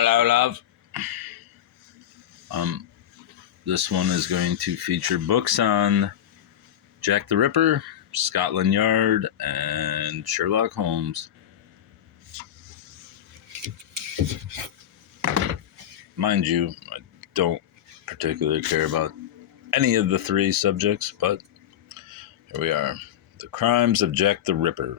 Hello, love. This one is going to feature books on Jack the Ripper, Scotland Yard, and Sherlock Holmes. Mind you, I don't particularly care about any of the three subjects, but here we are. The Crimes of Jack the Ripper.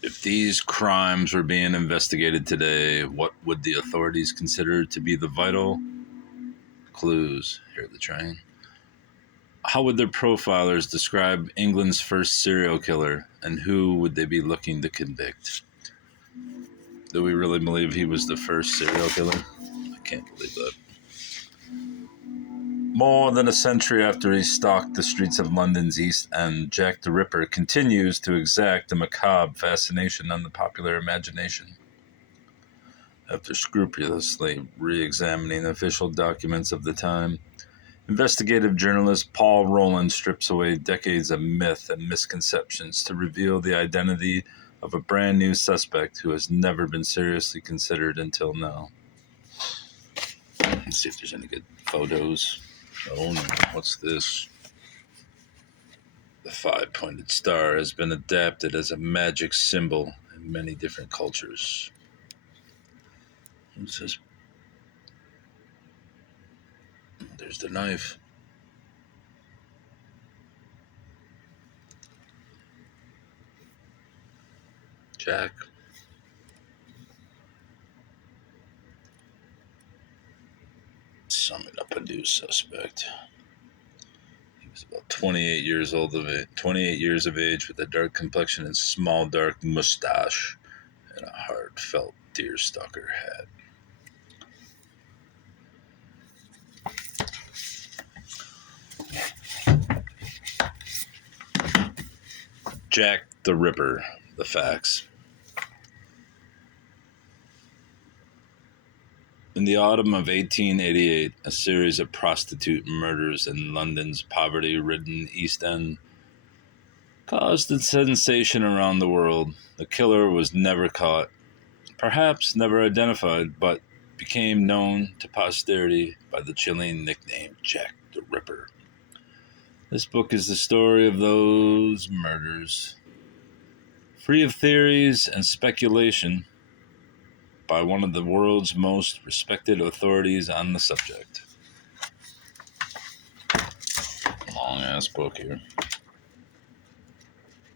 If these crimes were being investigated today, what would the authorities consider to be the vital clues? Hear the train. How would their profilers describe England's first serial killer, and who would they be looking to convict? Do we really believe he was the first serial killer? I can't believe that. More than a century after he stalked the streets of London's East End, Jack the Ripper continues to exact a macabre fascination on the popular imagination. After scrupulously re-examining official documents of the time, investigative journalist Paul Rowland strips away decades of myth and misconceptions to reveal the identity of a brand new suspect who has never been seriously considered until now. Let's see if there's any good photos. Oh no, what's this? The five-pointed star has been adapted as a magic symbol in many different cultures. What's this? There's the knife. Jack. Summing up a new suspect. He was about 28 years of age with a dark complexion and small dark mustache and a heartfelt deerstalker hat. Jack the Ripper, the facts. In the autumn of 1888, a series of prostitute murders in London's poverty-ridden East End caused a sensation around the world. The killer was never caught, perhaps never identified, but became known to posterity by the chilling nickname Jack the Ripper. This book is the story of those murders, free of theories and speculation, by one of the world's most respected authorities on the subject. Long ass book here.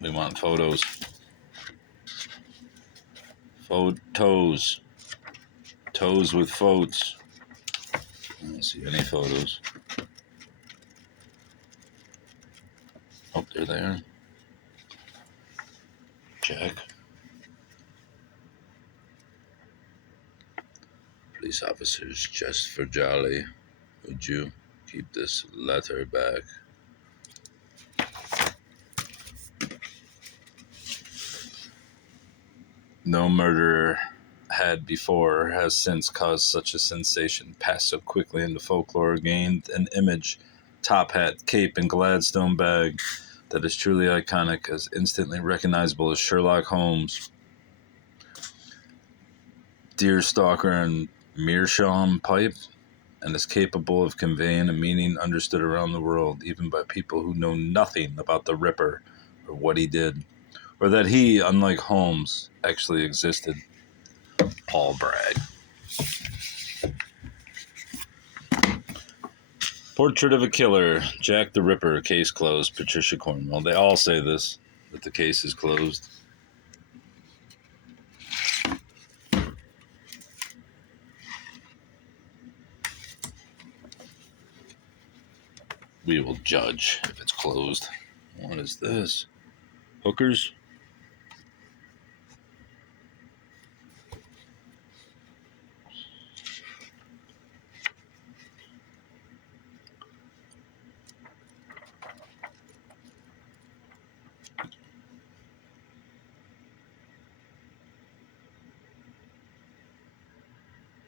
We want photos. Photos. Toes with photos. I don't see any photos. Oh, there they are. Jack. Police officers, just for jolly, would you keep this letter back? No murderer had before or has since caused such a sensation, passed so quickly into folklore, gained an image, top hat, cape, and Gladstone bag that is truly iconic, as instantly recognizable as Sherlock Holmes. Deerstalker and meerschaum pipe, and is capable of conveying a meaning understood around the world, even by people who know nothing about the Ripper or what he did, or that he, unlike Holmes, actually existed. Paul Bragg. Portrait of a Killer, Jack the Ripper, case closed, Patricia Cornwell. They all say this, that the case is closed. We will judge if it's closed. What is this? Hookers?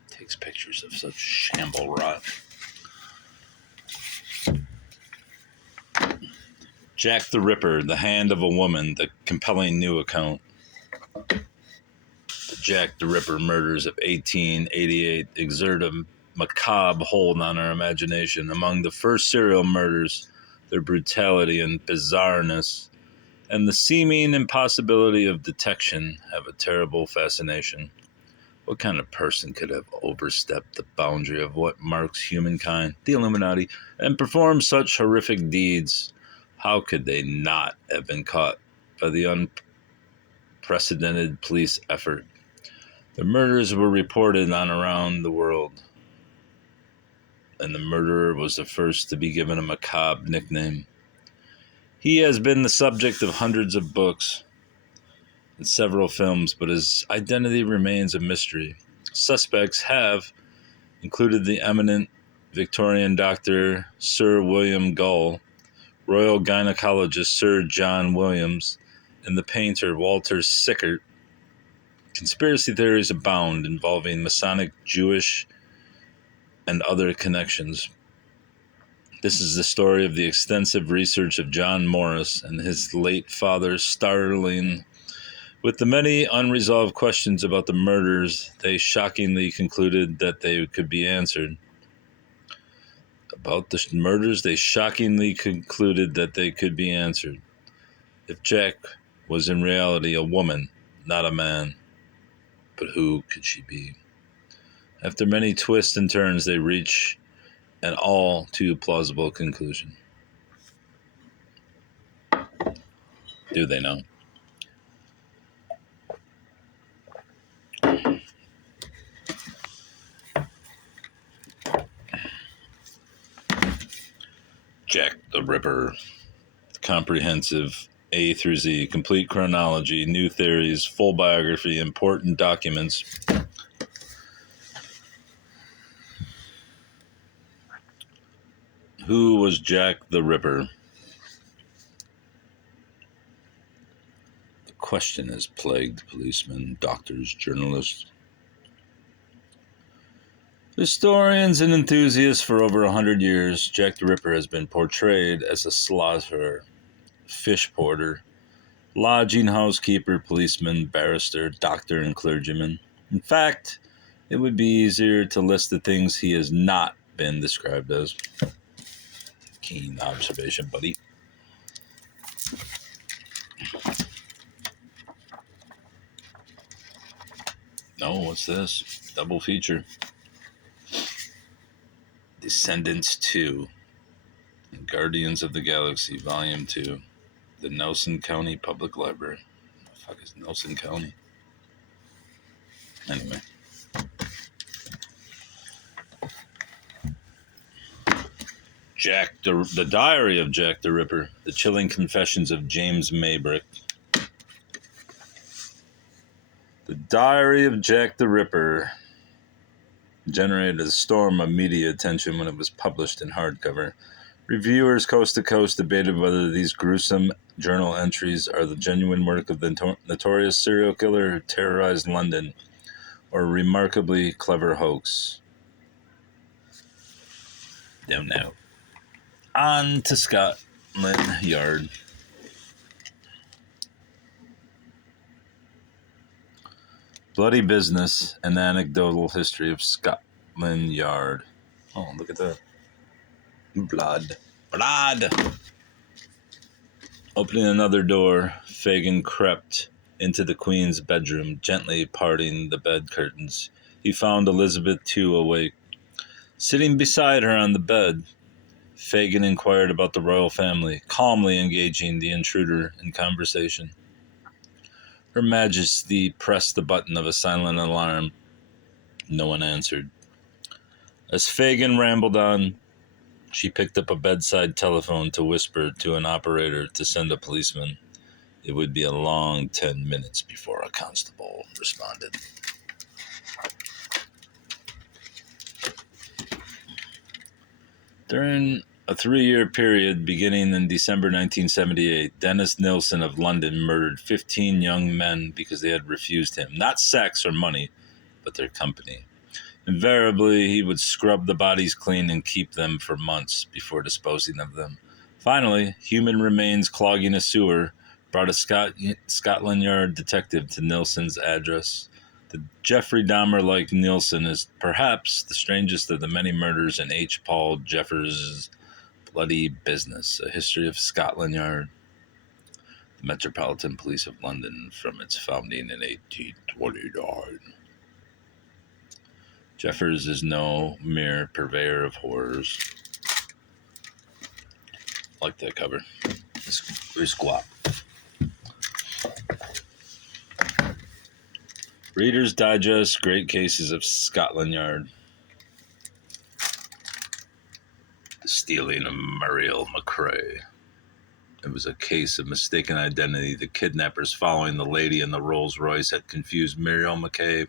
Takes pictures of such shamble rot. Jack the Ripper, The Hand of a Woman, the compelling new account. The Jack the Ripper murders of 1888 exert a macabre hold on our imagination. Among the first serial murders, their brutality and bizarreness and the seeming impossibility of detection have a terrible fascination. What kind of person could have overstepped the boundary of what marks humankind, the Illuminati, and performed such horrific deeds? How could they not have been caught by the unprecedented police effort? The murders were reported on around the world, and the murderer was the first to be given a macabre nickname. He has been the subject of hundreds of books and several films, but his identity remains a mystery. Suspects have included the eminent Victorian doctor Sir William Gull, royal gynecologist Sir John Williams, and the painter Walter Sickert. Conspiracy theories abound involving Masonic, Jewish, and other connections. This is the story of the extensive research of John Morris and his late father, Starling. With the many unresolved questions about the murders, they shockingly concluded that they could be answered. If Jack was in reality a woman, not a man, but who could she be? After many twists and turns, they reach an all too plausible conclusion. Do they know? Jack the Ripper. Comprehensive A through Z, complete chronology, new theories, full biography, important documents. Who was Jack the Ripper? The question has plagued policemen, doctors, journalists, historians, and enthusiasts for over 100 years. Jack the Ripper has been portrayed as a slaughterer, fish porter, lodging housekeeper, policeman, barrister, doctor, and clergyman. In fact, it would be easier to list the things he has not been described as. Keen observation, buddy. No, what's this? Double feature. Descendants 2 and Guardians of the Galaxy, Volume 2. The Nelson County Public Library. What the fuck is Nelson County? Anyway. The Diary of Jack the Ripper. The Chilling Confessions of James Maybrick. The Diary of Jack the Ripper generated a storm of media attention when it was published in hardcover. Reviewers coast to coast debated whether these gruesome journal entries are the genuine work of the notorious serial killer who terrorized London, or a remarkably clever hoax. Don't know. On to Scotland Yard. Bloody Business, an anecdotal history of Scotland Yard. Oh, look at that. Blood. Opening another door, Fagin crept into the Queen's bedroom, gently parting the bed curtains. He found Elizabeth II awake. Sitting beside her on the bed, Fagin inquired about the royal family, calmly engaging the intruder in conversation. Her Majesty pressed the button of a silent alarm. No one answered. As Fagin rambled on, she picked up a bedside telephone to whisper to an operator to send a policeman. It would be a long 10 minutes before a constable responded. During a 3-year period beginning in December 1978, Dennis Nilsson of London murdered 15 young men because they had refused him, not sex or money, but their company. Invariably, he would scrub the bodies clean and keep them for months before disposing of them, Finally, human remains clogging a sewer brought a Scotland Yard detective to Nilsson's address. The Jeffrey Dahmer-like Nilsson is perhaps the strangest of the many murders in H. Paul Jeffers' bloody business, a history of Scotland Yard, the Metropolitan Police of London from its founding in 1829. Jeffers is no mere purveyor of horrors. I like that cover. It's squat. Reader's Digest, Great Cases of Scotland Yard. The stealing of Muriel McCrae. It was a case of mistaken identity. The kidnappers following the lady in the Rolls Royce had confused Muriel McCabe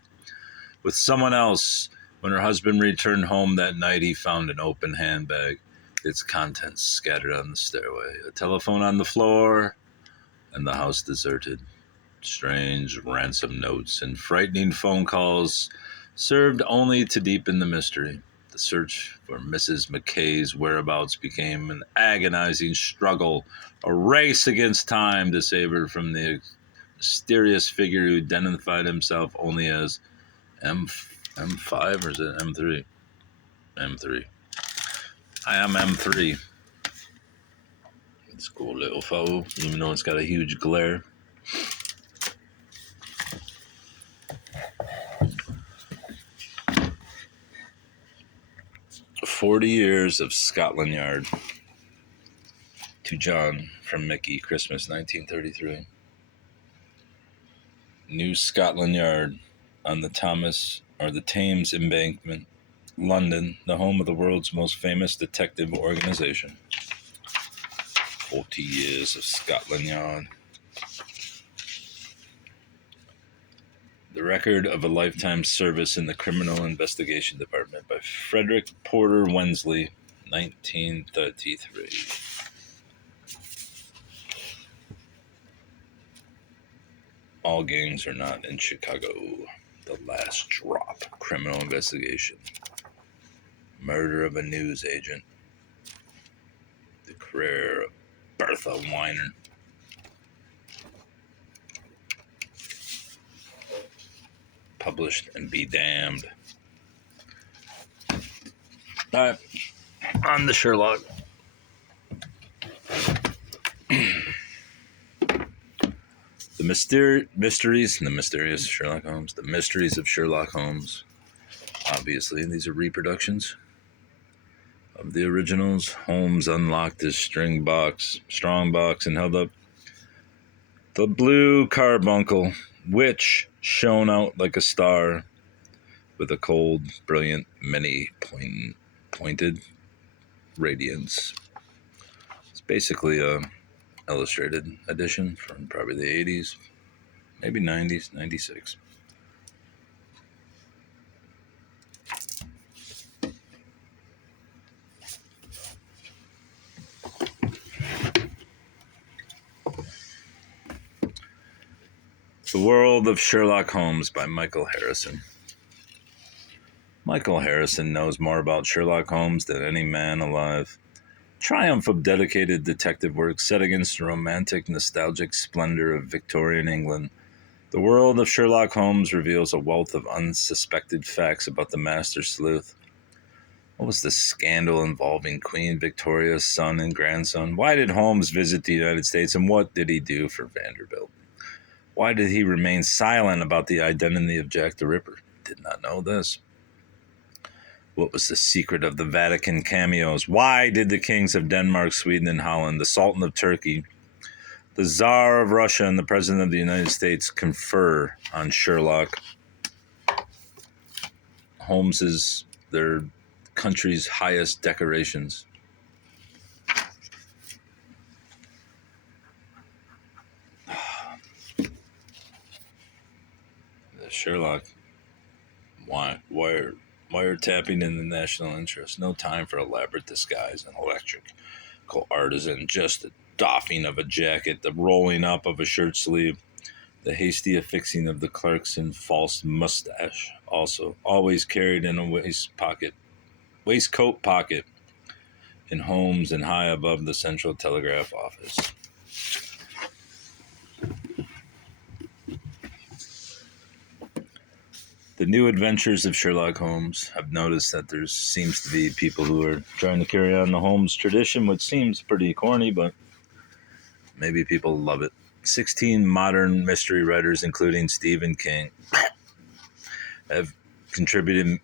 with someone else. When her husband returned home that night, he found an open handbag, its contents scattered on the stairway, a telephone on the floor, and the house deserted. Strange ransom notes and frightening phone calls served only to deepen the mystery. The search for Mrs. McKay's whereabouts became an agonizing struggle, a race against time to save her from the mysterious figure who identified himself only as M5, or is it M3? M3. I am M3. It's a cool little photo, even though it's got a huge glare. "40 years of Scotland Yard. To John from Mickey, Christmas 1933. New Scotland Yard on the Thames Embankment, London, the home of the world's most famous detective organization. 40 years of Scotland Yard. The record of a lifetime service in the Criminal Investigation Department by Frederick Porter Wensley, 1933. All gangs are not in Chicago. The Last Drop. Criminal Investigation. Murder of a news agent. The career of Bertha Weiner. Published and be damned. All right, on the Sherlock. The mysteries and the mysterious Sherlock Holmes. The mysteries of Sherlock Holmes. Obviously, these are reproductions of the originals. Holmes unlocked his strong box, and held up the blue carbuncle, which shone out like a star with a cold, brilliant, many-pointed radiance. It's basically a illustrated edition from probably the 80s, maybe 90s, 96. The World of Sherlock Holmes by Michael Harrison. Michael Harrison knows more about Sherlock Holmes than any man alive. Triumph of dedicated detective work set against the romantic, nostalgic splendor of Victorian England. The World of Sherlock Holmes reveals a wealth of unsuspected facts about the master sleuth. What was the scandal involving Queen Victoria's son and grandson? Why did Holmes visit the United States, and what did he do for Vanderbilt? Why did he remain silent about the identity of Jack the Ripper? Did not know this. What was the secret of the Vatican cameos? Why did the kings of Denmark, Sweden, and Holland, the Sultan of Turkey, the Tsar of Russia, and the President of the United States confer on Sherlock Holmes's, their country's highest decorations? Sherlock wiretapping in the national interest. No time for elaborate disguise and electrical artisan. Just the doffing of a jacket, the rolling up of a shirt sleeve, the hasty affixing of the Clarkson false mustache. Also, always carried in a waistcoat pocket. in homes and high above the Central Telegraph Office. The New Adventures of Sherlock Holmes. I've noticed that there seems to be people who are trying to carry on the Holmes tradition, which seems pretty corny, but maybe people love it. 16 modern mystery writers, including Stephen King, have contributed.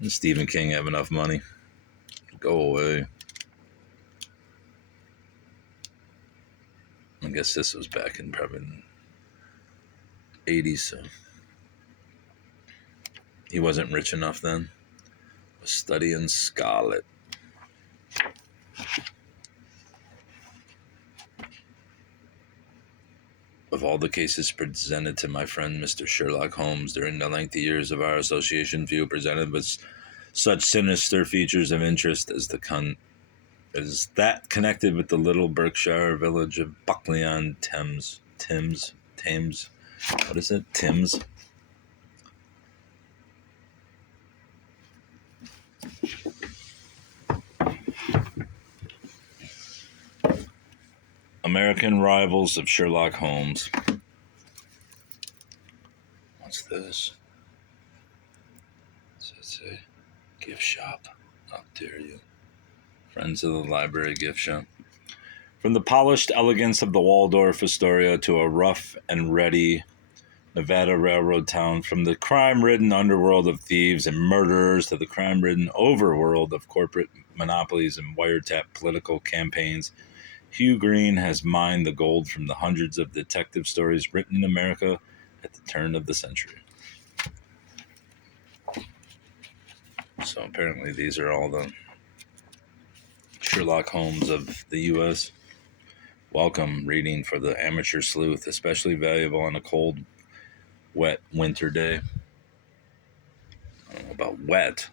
Does Stephen King have enough money? Go away. I guess this was back in probably the 80s, so he wasn't rich enough then. Was studying Scarlet. Of all the cases presented to my friend Mr. Sherlock Holmes during the lengthy years of our association, few presented with such sinister features of interest as that connected with the little Berkshire village of Buckley on Thames. Thames. What is it? Thames. American rivals of Sherlock Holmes. What's this? What's it say? Gift shop. How dare you? Friends of the Library gift shop. From the polished elegance of the Waldorf Astoria to a rough and ready Nevada railroad town, from the crime-ridden underworld of thieves and murderers to the crime-ridden overworld of corporate monopolies and wiretap political campaigns, Hugh Green has mined the gold from the hundreds of detective stories written in America at the turn of the century. So apparently these are all the Sherlock Holmes of the U.S. Welcome reading for the amateur sleuth, especially valuable on a cold, wet winter day. I don't know about wet.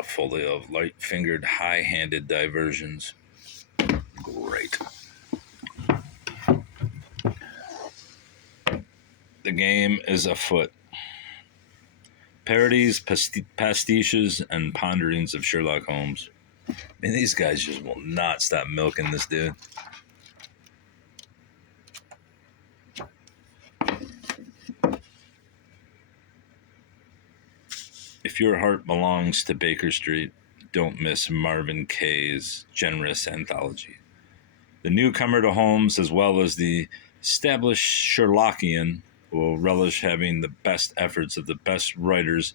A folio of light-fingered, high-handed diversions. Great. The game is afoot. Parodies, pastiches, and ponderings of Sherlock Holmes. I mean, these guys just will not stop milking this dude. If your heart belongs to Baker Street, don't miss Marvin Kaye's generous anthology. The newcomer to Holmes, as well as the established Sherlockian, will relish having the best efforts of the best writers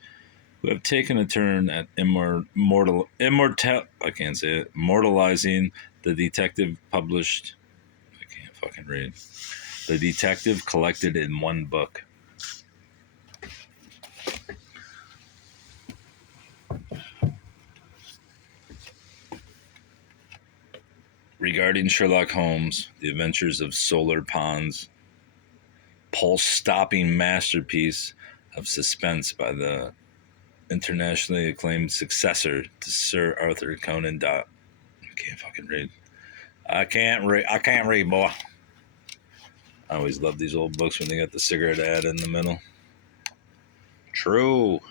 who have taken a turn at immortalizing the detective published. I can't fucking read. The detective collected in one book. Regarding Sherlock Holmes, The Adventures of Solar Ponds, pulse-stopping masterpiece of suspense by the internationally acclaimed successor to Sir Arthur Conan Doyle. I can't fucking read. I can't read, boy. I always love these old books when they got the cigarette ad in the middle. True.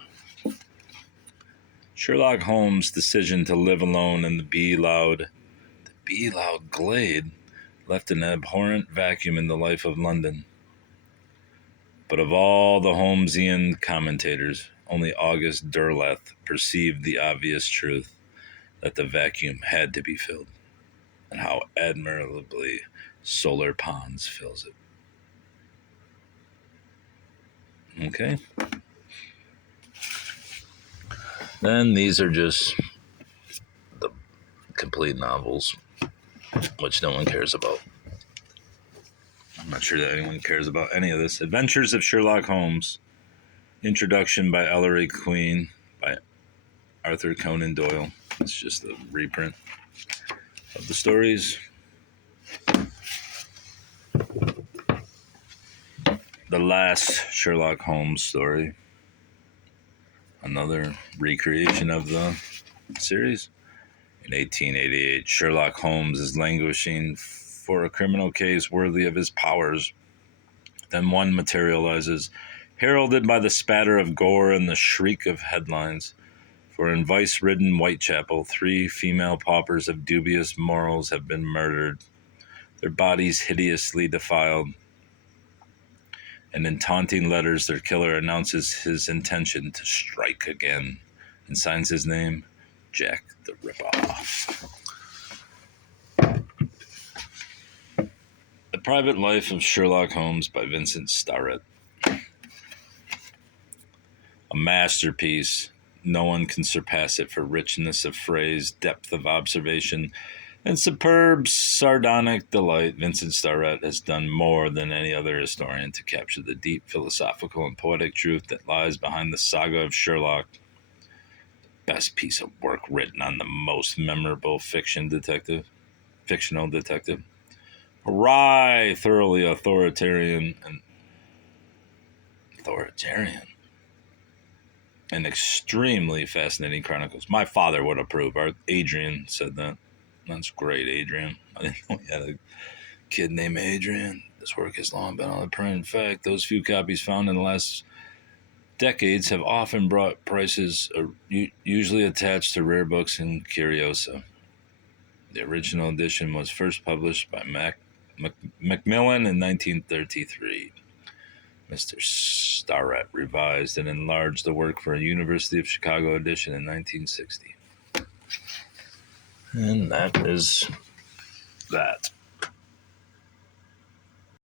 Sherlock Holmes' decision to live alone in the Be-Loud glade left an abhorrent vacuum in the life of London. But of all the Holmesian commentators, only August Derleth perceived the obvious truth that the vacuum had to be filled, and how admirably Solar Ponds fills it. Okay. Then these are just the complete novels, which no one cares about. I'm not sure that anyone cares about any of this. Adventures of Sherlock Holmes. Introduction by Ellery Queen by Arthur Conan Doyle. It's just a reprint of the stories. The last Sherlock Holmes story. Another recreation of the series. In 1888, Sherlock Holmes is languishing for a criminal case worthy of his powers. Then one materializes, heralded by the spatter of gore and the shriek of headlines. For in vice-ridden Whitechapel, 3 female paupers of dubious morals have been murdered, their bodies hideously defiled, and in taunting letters their killer announces his intention to strike again and signs his name, Jack the Ripper. The Private Life of Sherlock Holmes by Vincent Starrett. A masterpiece. No one can surpass it for richness of phrase, depth of observation, and superb sardonic delight. Vincent Starrett has done more than any other historian to capture the deep philosophical and poetic truth that lies behind the saga of Sherlock. Best piece of work written on the most memorable fictional detective. Wry, thoroughly authoritarian, and extremely fascinating chronicles. My father would approve. Adrian said that. That's great, Adrian. I didn't know we had a kid named Adrian. This work has long been on the print. In fact, those few copies found in the last decades have often brought prices usually attached to rare books and curiosa. The original edition was first published by Macmillan in 1933. Mr. Starrett revised and enlarged the work for a University of Chicago edition in 1960. And that is that.